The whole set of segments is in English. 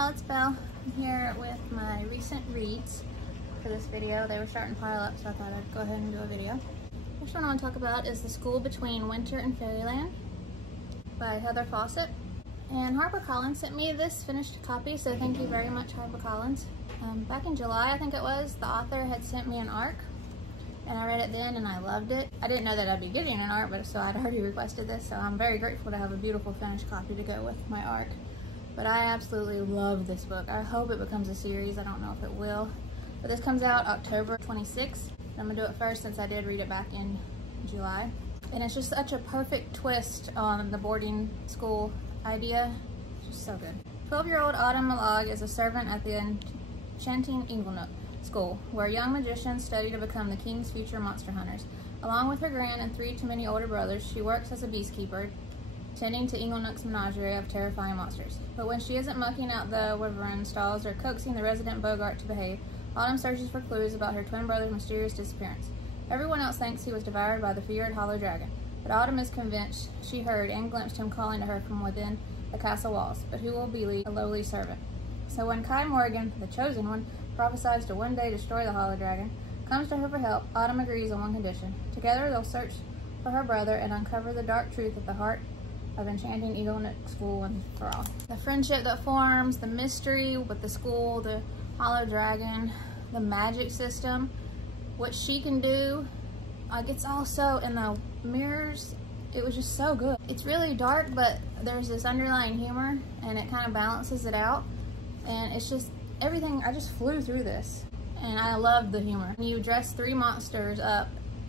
y'all, it's Belle. I'm here with my recent reads for this video. They were starting to pile up, so I thought I'd go ahead and do a video. First one I want to talk about is The School Between Winter and Fairyland by Heather Fawcett. And HarperCollins sent me this finished copy, so thank you very much, HarperCollins. Back in July, I think it was, the author had sent me an ARC, and I read it then and I loved it. I didn't know that I'd be getting an ARC, but so I'd already requested this, so I'm very grateful to have a beautiful finished copy to go with my ARC. But I absolutely love this book. I hope it becomes a series. I don't know if it will. But this comes out October 26th. I'm gonna do it first since I did read it back in July. And it's just such a perfect twist on the boarding school idea. It's just so good. 12-year-old Autumn Malag is a servant at the enchanting Inglenook School, where young magicians study to become the king's future monster hunters. Along with her grand and 3 too many older brothers, she works as a beastkeeper, tending to Inglenook's menagerie of terrifying monsters. But when she isn't mucking out the wyvern stalls or coaxing the resident Bogart to behave, Autumn searches for clues about her twin brother's mysterious disappearance. Everyone else thinks he was devoured by the feared hollow dragon, but Autumn is convinced she heard and glimpsed him calling to her from within the castle walls, but who will be a lowly servant. So when Kai Morgan, the chosen one, prophesies to one day destroy the hollow dragon, comes to her for help, Autumn agrees on one condition. Together they'll search for her brother and uncover the dark truth at the heart of enchanting Inglenook School and for all. The friendship that forms, the mystery with the school, the hollow dragon, the magic system, what she can do, like it's all so, in the mirrors, it was just so good. It's really dark, but there's this underlying humor and it kind of balances it out. And it's just, everything, I just flew through this. And I loved the humor. You dress 3 monsters up,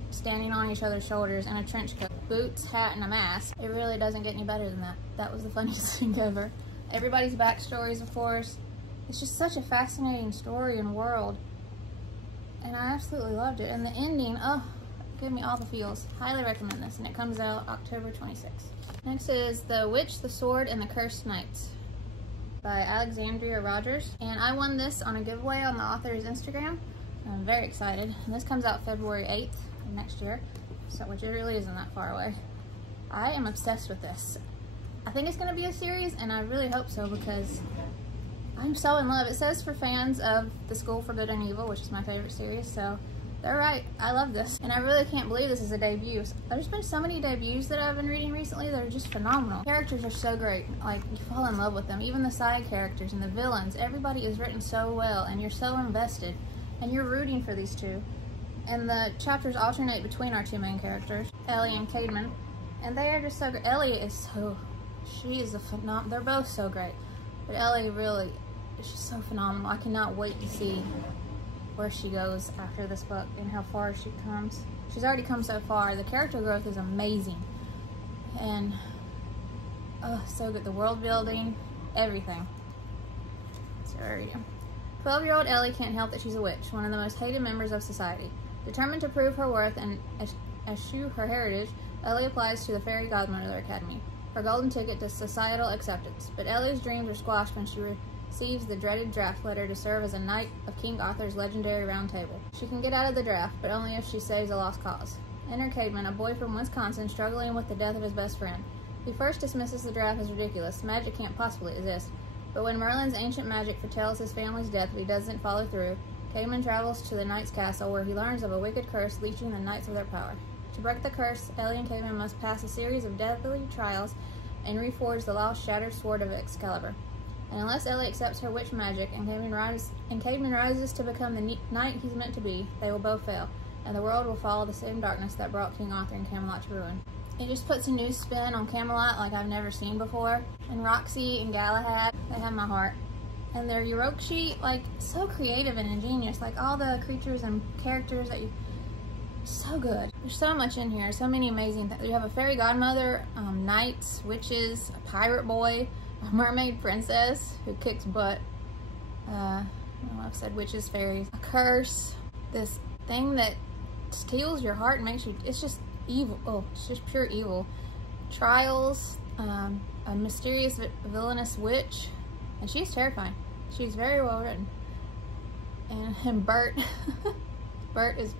standing on each other's shoulders in a trench coat, boots, hat, and a mask. It really doesn't get any better than that. That was the funniest thing ever. Everybody's backstories, of course. It's just such a fascinating story and world. And I absolutely loved it. And the ending, oh, gave me all the feels. Highly recommend this. And it comes out October 26th. Next is The Witch, the Sword, and the Cursed Knights by Alexandria Rogers. And I won this on a giveaway on the author's Instagram. I'm very excited. And this comes out February 8th of next year, so which it really isn't that far away. I am obsessed with this. I think it's going to be a series, and I really hope so because I'm so in love. It says for fans of The School for Good and Evil, which is my favorite series, so they're right. I love this, and I really can't believe this is a debut. There's been so many debuts that I've been reading recently that are just phenomenal. Characters are so great. Like, you fall in love with them. Even the side characters and the villains. Everybody is written so well, and you're so invested, and you're rooting for these two. And the chapters alternate between our 2 main characters, Ellie and Caedmon, and they are just so great. Ellie is so, she is a phenomenal, they're both so great, but Ellie really is just so phenomenal. I cannot wait to see where she goes after this book and how far she comes. She's already come so far. The character growth is amazing, and oh, so good. The world building, everything. So I read them. 12-year-old Ellie can't help that she's a witch, one of the most hated members of society. Determined to prove her worth and eschew her heritage, Ellie applies to the Fairy Godmother Academy, her golden ticket to societal acceptance. But Ellie's dreams are squashed when she receives the dreaded draft letter to serve as a knight of King Arthur's legendary Round Table. She can get out of the draft, but only if she saves a lost cause. Enter Caedmon, a boy from Wisconsin struggling with the death of his best friend. He first dismisses the draft as ridiculous. Magic can't possibly exist. But when Merlin's ancient magic foretells his family's death if he doesn't follow through, Caedmon travels to the knight's castle where he learns of a wicked curse leeching the knights of their power. To break the curse, Ellie and Caedmon must pass a series of deadly trials and reforge the lost shattered sword of Excalibur. And unless Ellie accepts her witch magic and Caedmon rises to become the knight he's meant to be, they will both fail, and the world will follow the same darkness that brought King Arthur and Camelot to ruin. It just puts a new spin on Camelot like I've never seen before. And Roxy and Galahad, they have my heart. And their Yorkshire, like, so creative and ingenious. Like, all the creatures and characters that you... So good. There's so much in here. So many amazing things. You have a fairy godmother, knights, witches, a pirate boy, a mermaid princess who kicks butt. I don't know, I've said witches, fairies. A curse. This thing that steals your heart and makes you... It's just evil. Oh, it's just pure evil. Trials. A mysterious villainous witch. And she's terrifying. She's very well written. And Bert. Bert is...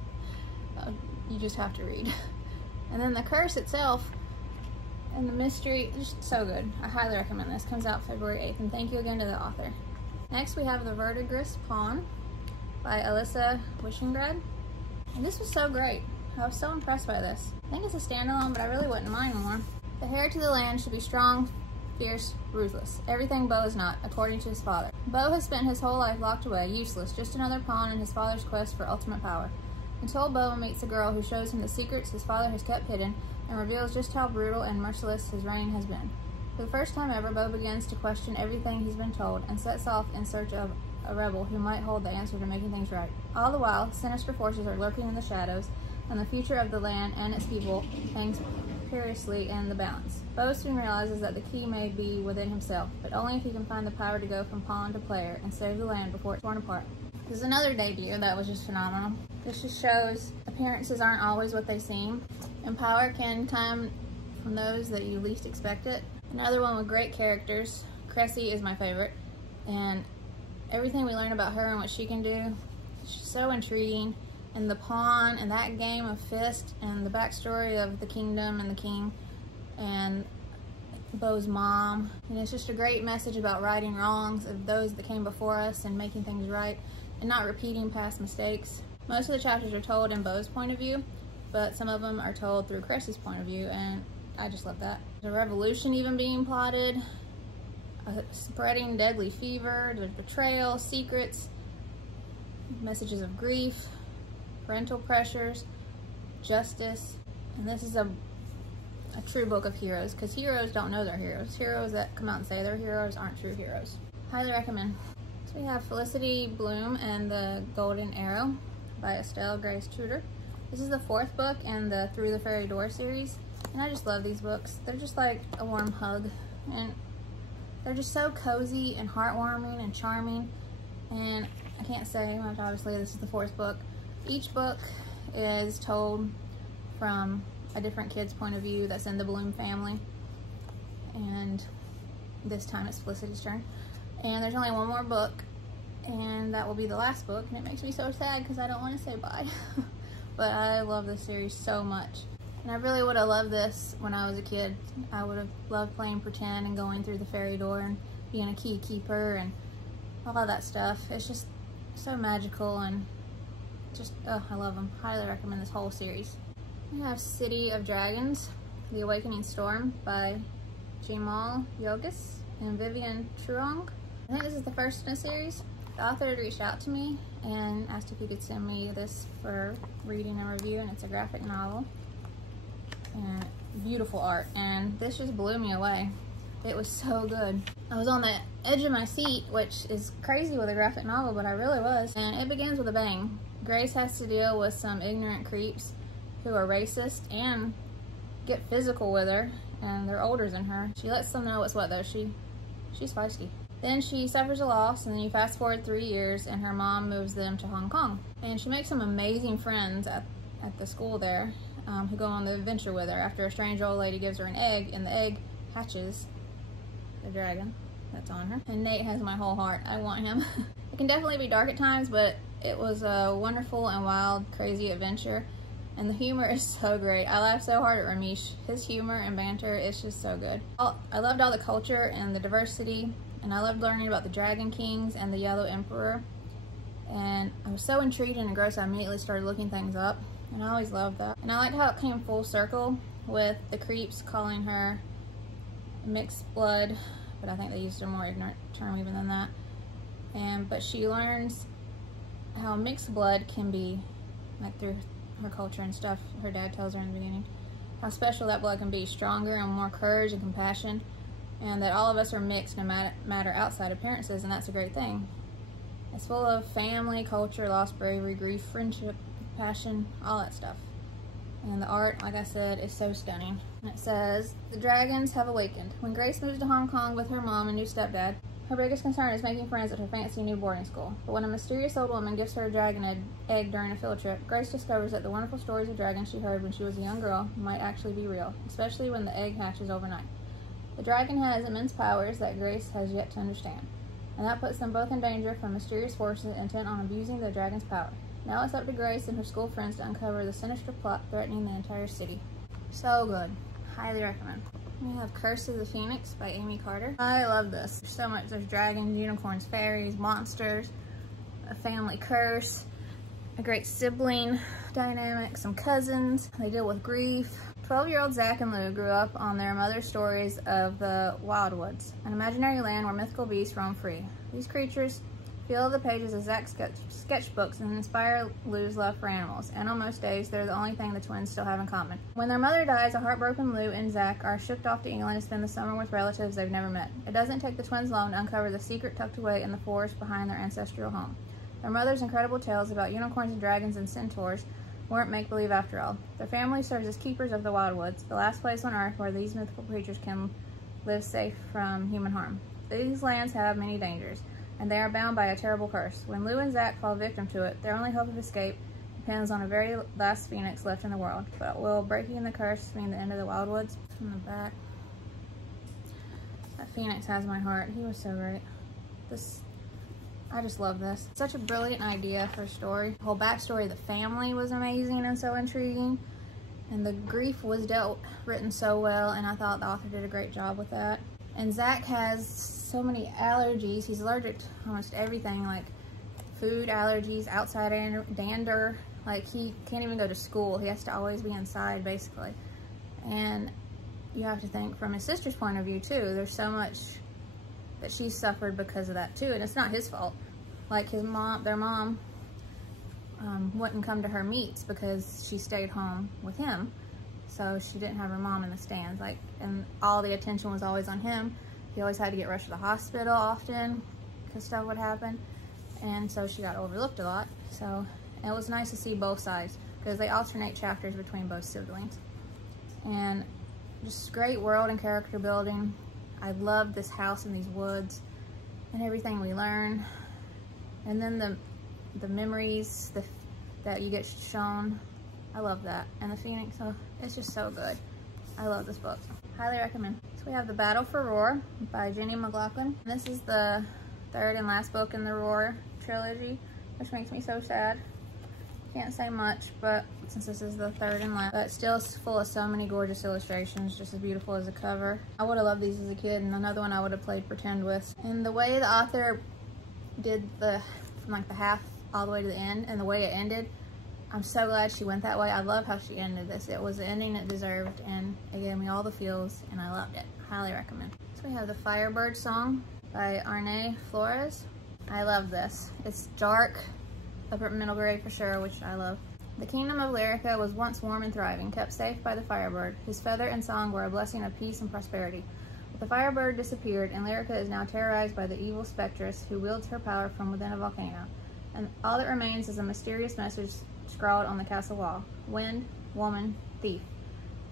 you just have to read. And then the curse itself and the mystery is just so good. I highly recommend this. Comes out February 8th. And thank you again to the author. Next we have the Verdigris Pawn by Alysa Wishingrad. And this was so great. I was so impressed by this. I think it's a standalone, but I really wouldn't mind more. The heir to the land should be strong, fierce, ruthless. Everything Beau is not, according to his father. Beau has spent his whole life locked away, useless, just another pawn in his father's quest for ultimate power. Until Beau meets a girl who shows him the secrets his father has kept hidden and reveals just how brutal and merciless his reign has been. For the first time ever, Beau begins to question everything he's been told and sets off in search of a rebel who might hold the answer to making things right. All the while, sinister forces are lurking in the shadows, and the future of the land and its people hangs precariously in the balance. Beau soon realizes that the key may be within himself, but only if he can find the power to go from pawn to player and save the land before it's torn apart. This is another debut that was just phenomenal. This just shows appearances aren't always what they seem, and power can come from those that you least expect it. Another one with great characters. Cressy is my favorite, and everything we learn about her and what she can do, she's so intriguing. And the pawn and that game of fist and the backstory of the kingdom and the king and Beau's mom. And it's just a great message about righting wrongs of those that came before us and making things right and not repeating past mistakes. Most of the chapters are told in Beau's point of view, but some of them are told through Cressy's point of view, and I just love that. There's a revolution even being plotted, a spreading deadly fever, there's betrayal, secrets, messages of grief, parental pressures, justice, and this is a true book of heroes, because heroes don't know they're heroes. Heroes that come out and say they're heroes aren't true heroes. Highly recommend. So we have Felicity Bloom and the Golden Arrow by Estelle Grace Tudor. This is the 4th book in the Through the Fairy Door series, and I just love these books. They're just like a warm hug, and they're just so cozy and heartwarming and charming, and I can't say much. Obviously this is the 4th book. Each book is told from a different kid's point of view that's in the Bloom family, and this time it's Felicity's turn. And there's only one more book, and that will be the last book, and it makes me so sad because I don't want to say bye. But I love this series so much, and I really would have loved this when I was a kid. I would have loved playing pretend and going through the fairy door and being a key keeper and all of that stuff. It's just so magical, and just, oh, I love them. Highly recommend this whole series. We have City of Dragons, The Awakening Storm by Jaimal, Yogis, and Vivian Truong. I think this is the first in a series. The author had reached out to me and asked if he could send me this for reading and review, and it's a graphic novel. And beautiful art, and this just blew me away. It was so good. I was on the edge of my seat, which is crazy with a graphic novel, but I really was. And it begins with a bang. Grace has to deal with some ignorant creeps who are racist and get physical with her, and they're older than her. She lets them know what's what though. She's feisty. Then she suffers a loss, and then you fast forward 3 years, and her mom moves them to Hong Kong. And she makes some amazing friends at the school there, who go on the adventure with her after a strange old lady gives her an egg, and the egg hatches the dragon that's on her. And Nate has my whole heart. I want him. It can definitely be dark at times, but it was a wonderful and wild, crazy adventure. And the humor is so great. I laughed so hard at Ramesh. His humor and banter is just so good. I loved all the culture and the diversity, and I loved learning about the Dragon Kings and the Yellow Emperor. And I was so intrigued and engrossed, I immediately started looking things up. And I always loved that. And I liked how it came full circle with the creeps calling her mixed blood, but I think they used a more ignorant term even than that. But she learns how mixed blood can be, like through her culture and stuff. Her dad tells her in the beginning how special that blood can be, stronger and more courage and compassion, and that all of us are mixed no matter outside appearances, and that's a great thing. It's full of family, culture, loss, bravery, grief, friendship, passion, all that stuff. And the art, like I said, is so stunning. And it says, the dragons have awakened. When Grace moves to Hong Kong with her mom and new stepdad, her biggest concern is making friends at her fancy new boarding school. But when a mysterious old woman gives her a dragon egg during a field trip, Grace discovers that the wonderful stories of dragons she heard when she was a young girl might actually be real, especially when the egg hatches overnight. The dragon has immense powers that Grace has yet to understand, and that puts them both in danger from mysterious forces intent on abusing the dragon's power. Now it's up to Grace and her school friends to uncover the sinister plot threatening the entire city. So good. Highly recommend. We have Curse of the Phoenix by Aimee Carter. I love this. There's so much. There's dragons, unicorns, fairies, monsters, a family curse, a great sibling dynamic, some cousins. They deal with grief. 12-year-old Zach and Lou grew up on their mother's stories of the Wildwoods, an imaginary land where mythical beasts roam free. These creatures fill the pages of Zach's sketchbooks and inspire Lou's love for animals, and on most days, they're the only thing the twins still have in common. When their mother dies, a heartbroken Lou and Zach are shipped off to England to spend the summer with relatives they've never met. It doesn't take the twins long to uncover the secret tucked away in the forest behind their ancestral home. Their mother's incredible tales about unicorns and dragons and centaurs weren't make-believe after all. Their family serves as keepers of the Wildwoods, the last place on Earth where these mythical creatures can live safe from human harm. These lands have many dangers, and they are bound by a terrible curse. When Lou and Zach fall victim to it, their only hope of escape depends on a very last phoenix left in the world. But will breaking the curse mean the end of the Wildwoods? From the back, that phoenix has my heart. He was so great. I just love this. Such a brilliant idea for a story. The whole backstory of the family was amazing and so intriguing. And the grief was written so well, and I thought the author did a great job with that. And Zach has so many allergies. He's allergic to almost everything, like food allergies, outside dander. Like, he can't even go to school. He has to always be inside, basically. And you have to think from his sister's point of view, too. There's so much that she's suffered because of that, too. And it's not his fault. Like, their mom wouldn't come to her meets because she stayed home with him. So she didn't have her mom in the stands. Like, and all the attention was always on him. He always had to get rushed to the hospital often because stuff would happen. And so she got overlooked a lot. So it was nice to see both sides because they alternate chapters between both siblings. And just great world and character building. I love this house in these woods and everything we learn. And then the memories that you get shown. I love that. And the Phoenix, oh, it's just so good. I love this book. Highly recommend. So we have The Battle for Roar by Jenny McLachlan. This is the third and last book in the Roar trilogy, which makes me so sad. Can't say much, but since this is the third and last, but it's still full of so many gorgeous illustrations, just as beautiful as the cover. I would have loved these as a kid, and another one I would have played pretend with. And the way the author did from like the half all the way to the end, and the way it ended, I'm so glad she went that way. I love how she ended this. It was the ending it deserved, and it gave me all the feels, and I loved it. Highly recommend. So we have the Firebird song by Arnée Flores. I love this. It's dark, upper middle grade for sure, which I love. The kingdom of Lyrica was once warm and thriving, kept safe by the Firebird. His feather and song were a blessing of peace and prosperity. But the Firebird disappeared, and Lyrica is now terrorized by the evil spectress who wields her power from within a volcano. And all that remains is a mysterious message scrawled on the castle wall. Wind, woman, thief.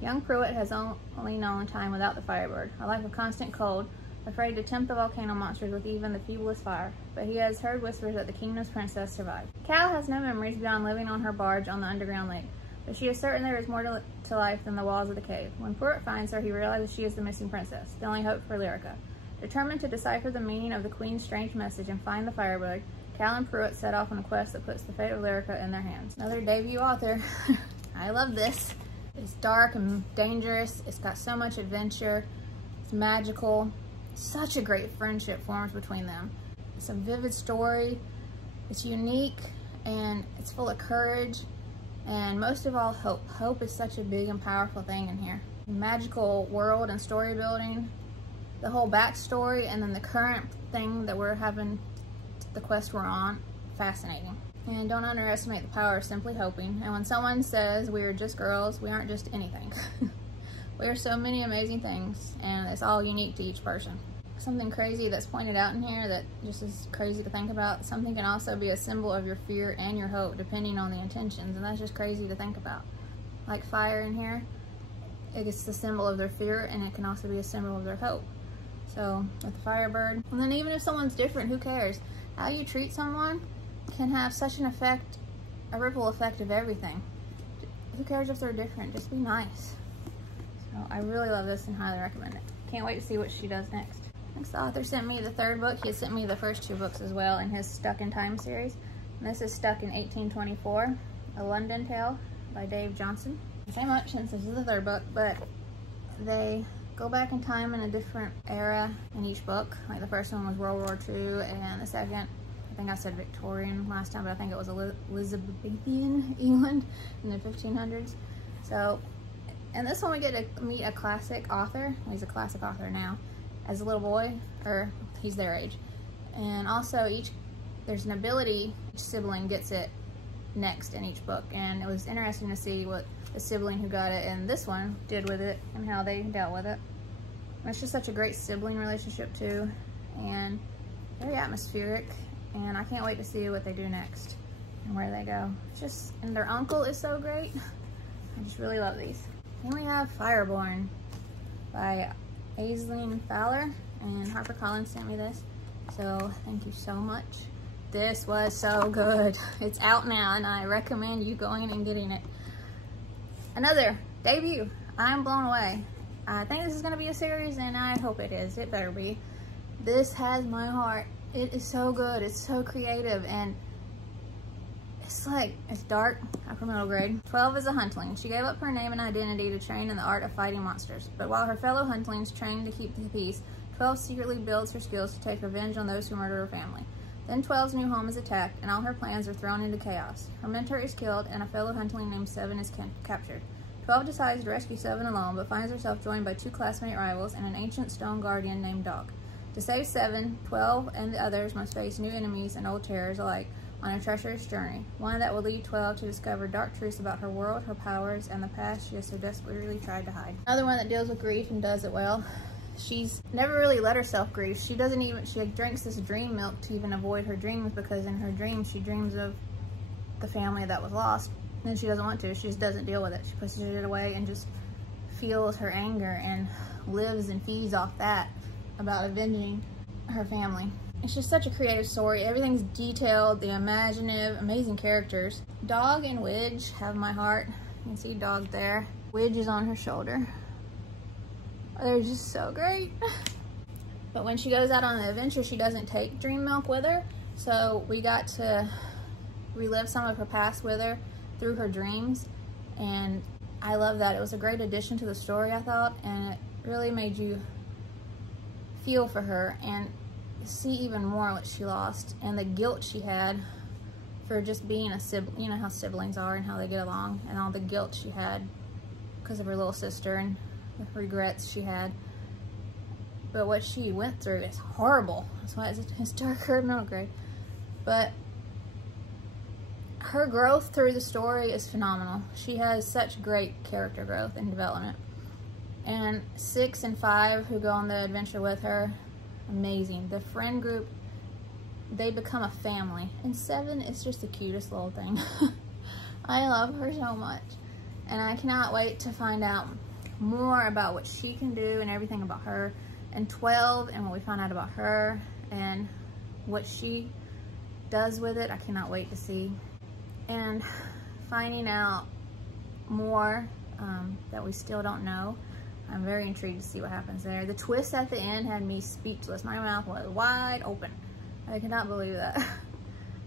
Young Pruitt has only known time without the Firebird, a life of constant cold, afraid to tempt the volcano monsters with even the feeblest fire. But he has heard whispers that the kingdom's princess survived. Cal has no memories beyond living on her barge on the underground lake, but she is certain there is more to life than the walls of the cave. When Pruitt finds her, he realizes she is the missing princess, the only hope for Lyrica. Determined to decipher the meaning of the queen's strange message and find the Firebird, Cal and Pruitt set off on a quest that puts the fate of Lyrica in their hands. Another debut author. I love this. It's dark and dangerous. It's got so much adventure. It's magical. Such a great friendship forms between them. It's a vivid story. It's unique, and it's full of courage, and most of all, hope. Hope is such a big and powerful thing in here. Magical world and story building. The whole backstory, and then the current thing that we're having, the quest we're on, fascinating. And don't underestimate the power of simply hoping. And when someone says we are just girls, we aren't just anything. We are so many amazing things, and it's all unique to each person. Something crazy that's pointed out in here that just is crazy to think about. Something can also be a symbol of your fear and your hope, depending on the intentions, and that's just crazy to think about. Like fire in here, it's the symbol of their fear, and it can also be a symbol of their hope. So with the Firebird, and then even if someone's different, who cares? How you treat someone can have such an effect, a ripple effect of everything. Who cares if they're different? Just be nice. So I really love this and highly recommend it. Can't wait to see what she does next. Next, the author sent me the third book. He had sent me the first two books as well in his Stuck in Time series. And this is Stuck in 1824, A London Tale by Dave Johnson. Not much since this is the third book, but they go back in time in a different era in each book. Like the first one was World War II, and the second, I think I said Victorian last time, but I think it was Elizabethan England in the 1500s. So, and this one we get to meet a classic author. He's a classic author now, as a little boy, or he's their age. And also there's an ability, each sibling gets it next in each book. And it was interesting to see what the sibling who got it in this one did with it and how they dealt with it. And it's just such a great sibling relationship too, and very atmospheric, and I can't wait to see what they do next and where they go. And their uncle is so great. I just really love these. Then we have Fireborn by Fowler, and HarperCollins sent me this, so thank you so much. This was so good. It's out now, and I recommend you going and getting it. Another debut. I'm blown away. I think this is going to be a series, and I hope it is. It better be. This has my heart. It is so good. It's so creative, and it's dark after middle grade. 12 is a huntling. She gave up her name and identity to train in the art of fighting monsters. But while her fellow huntlings train to keep the peace, 12 secretly builds her skills to take revenge on those who murder her family. Then 12's new home is attacked, and all her plans are thrown into chaos. Her mentor is killed, and a fellow huntling named Seven is captured. 12 decides to rescue Seven alone, but finds herself joined by 2 classmate rivals and an ancient stone guardian named Dog. To save Seven, 12 and the others must face new enemies and old terrors alike on a treacherous journey, one that will lead 12 to discover dark truths about her world, her powers, and the past she has so desperately tried to hide. Another one that deals with grief and does it well. She's never really let herself grieve. She drinks this dream milk to even avoid her dreams, because in her dreams she dreams of the family that was lost, and she doesn't want to. She just doesn't deal with it. She pushes it away and just feels her anger and lives and feeds off that about avenging her family. It's just such a creative story. Everything's detailed, the imaginative, amazing characters. Dog and Widge have my heart. You can see Dog there. Widge is on her shoulder. They're just so great. But when she goes out on the adventure, she doesn't take dream milk with her. So we got to relive some of her past with her through her dreams. And I love that. It was a great addition to the story, I thought. And it really made you feel for her and see even more what she lost and the guilt she had for just being a sibling. You know how siblings are and how they get along, and all the guilt she had because of her little sister and the regrets she had. But what she went through is horrible. That's why it's darker middle grade. But her growth through the story is phenomenal. She has such great character growth and development. And 6 and 5, who go on the adventure with her, amazing. The friend group, they become a family. And 7 is just the cutest little thing. I love her so much. And I cannot wait to find out more about what she can do and everything about her. And 12 and what we find out about her and what she does with it, I cannot wait to see. And finding out more that we still don't know. I'm very intrigued to see what happens there. The twist at the end had me speechless. My mouth was wide open. I could not believe that.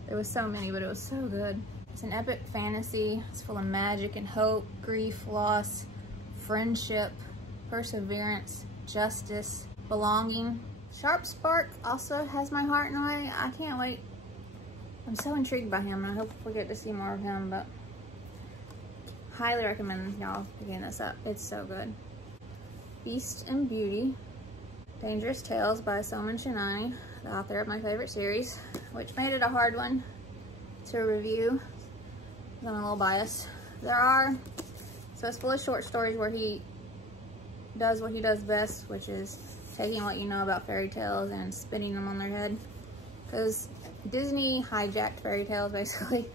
There was so many, but it was so good. It's an epic fantasy. It's full of magic and hope, grief, loss, friendship, perseverance, justice, belonging. Sharp Spark also has my heart in a way. I can't wait. I'm so intrigued by him. I hope we get to see more of him, but highly recommend y'all picking this up. It's so good. Beast and Beauty, Dangerous Tales by Soman Chainani, the author of my favorite series, which made it a hard one to review. I'm a little biased. So it's full of short stories where he does what he does best, which is taking what you know about fairy tales and spinning them on their head. Because Disney hijacked fairy tales, basically.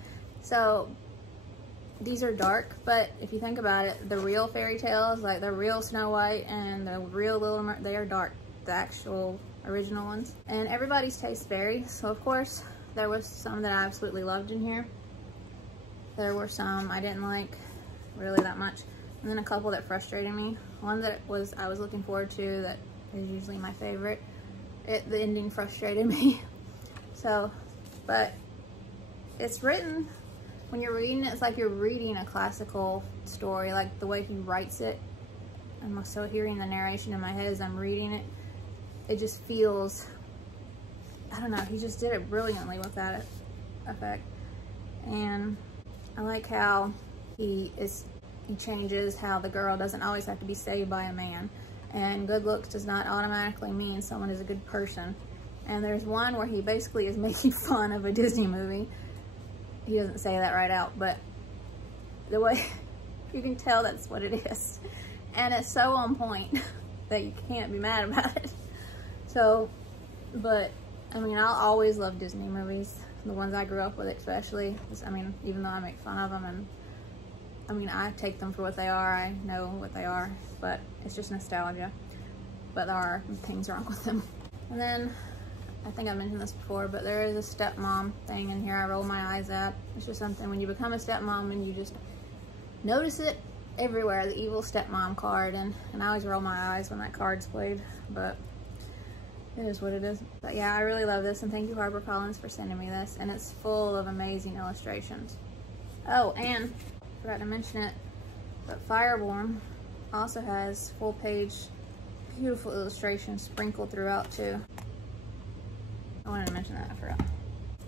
So these are dark, but if you think about it, the real fairy tales, like the real Snow White and the real Little Mermaid, they are dark, the actual original ones. And everybody's tastes vary, so of course there was some that I absolutely loved in here. There were some I didn't like really that much, and then a couple that frustrated me. One that I was looking forward to, that is usually my favorite, the ending frustrated me. So, but it's written, when you're reading it, it's like you're reading a classical story, like the way he writes it. I'm also hearing the narration in my head as I'm reading it. It just feels, I don't know, he just did it brilliantly with that effect. And I like how he changes how the girl doesn't always have to be saved by a man. And good looks does not automatically mean someone is a good person. And there's one where he basically is making fun of a Disney movie. He doesn't say that right out, but the way you can tell that's what it is. And it's so on point that you can't be mad about it. So, but I mean, I'll always love Disney movies, the ones I grew up with especially. I mean, even though I make fun of them, and I mean, I take them for what they are. I know what they are, but it's just nostalgia. But there are things wrong with them. And then, I think I mentioned this before, but there is a stepmom thing in here I roll my eyes at. It's just something when you become a stepmom and you just notice it everywhere, the evil stepmom card. And I always roll my eyes when that card's played, but it is what it is. But yeah, I really love this, and thank you HarperCollins for sending me this. And it's full of amazing illustrations. Oh, and forgot to mention it, but Fireborn also has full page, beautiful illustrations sprinkled throughout too. I wanted to mention that, I forgot.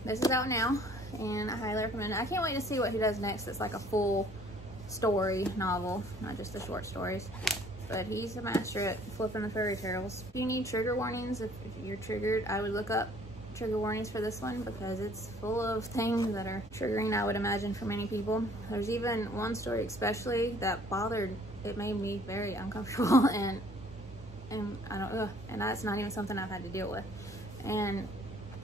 This is out now, and I highly recommend it. I can't wait to see what he does next. It's like a full story novel, not just the short stories. But he's a master at flipping the fairy tales. If you need trigger warnings, if you're triggered, I would look up trigger warnings for this one because it's full of things that are triggering, I would imagine, for many people. There's even one story especially that it made me very uncomfortable, and I don't know, and that's not even something I've had to deal with. And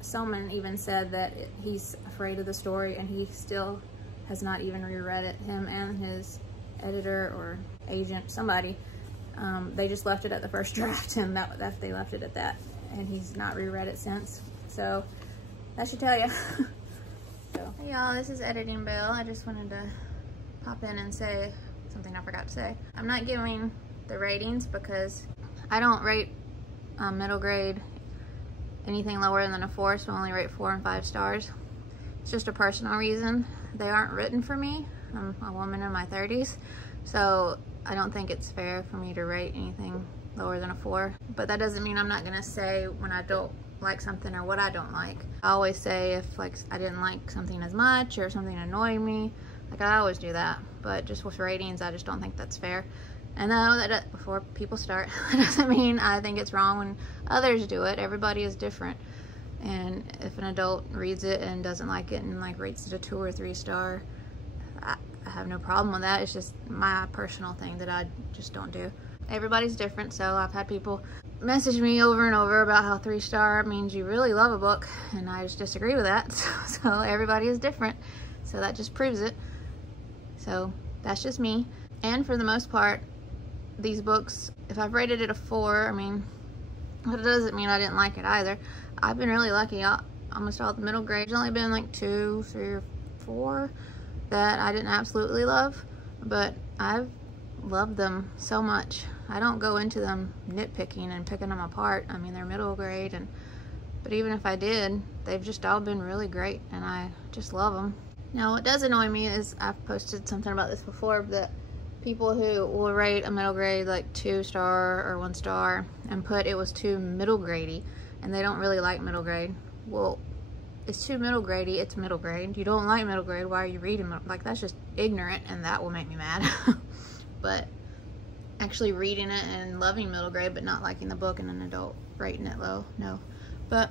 Soman even said that he's afraid of the story, and he still has not even reread it. Him and his editor or agent, somebody, they just left it at the first draft, and they left it at that, and he's not reread it since. So that should tell you. So, hey y'all, this is Editing Belle. I just wanted to pop in and say something I forgot to say. I'm not giving the ratings because I don't rate middle grade anything lower than a 4, so I only rate 4 and 5 stars. It's just a personal reason. They aren't written for me. I'm a woman in my 30s, so I don't think it's fair for me to rate anything lower than a 4. But that doesn't mean I'm not gonna say when I don't like something or what I don't like. I always say if like I didn't like something as much or something annoyed me, like I always do that. But just with ratings, I just don't think that's fair. And though that before people start, that doesn't mean I think it's wrong when others do it. Everybody is different. And if an adult reads it and doesn't like it and like rates it a 2 or 3 star, I have no problem with that. It's just my personal thing that I just don't do. Everybody's different, so I've had people message me over and over about how 3 star means you really love a book, and I just disagree with that. So everybody is different, so that just proves it. So that's just me. And for the most part, these books, if I've rated it a 4, I mean, that doesn't mean I didn't like it either. I've been really lucky. Almost all the middle grades, only been like 2, 3, or 4 that I didn't absolutely love, but I've loved them so much. I don't go into them nitpicking and picking them apart. I mean, they're middle grade, but even if I did, they've just all been really great, and I just love them. Now, what does annoy me is, I've posted something about this before, that people who will rate a middle grade like 2 star or 1 star and put it was too middle grady, and they don't really like middle grade. Well, it's too middle grady, it's middle grade. You don't like middle grade, why are you reading like, that's just ignorant, and that will make me mad. But actually reading it and loving middle grade but not liking the book, and an adult rating it low, no. But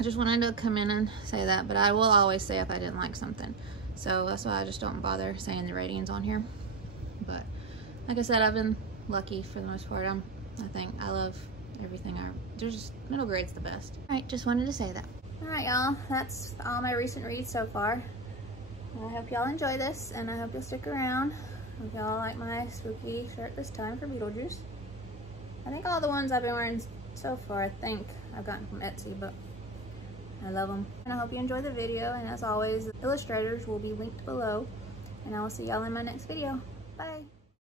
I just wanted to come in and say that, but I will always say if I didn't like something. So that's why I just don't bother saying the ratings on here. But like I said, I've been lucky for the most part. I think I love everything. There's just, middle grade's the best. Alright, just wanted to say that. Alright y'all, that's all my recent reads so far. I hope y'all enjoy this, and I hope you'll stick around. I hope y'all like my spooky shirt this time for Beetlejuice. I think all the ones I've been wearing so far, I think I've gotten from Etsy, but I love them. And I hope you enjoyed the video, and as always, Illustrators will be linked below, and I will see y'all in my next video. Bye!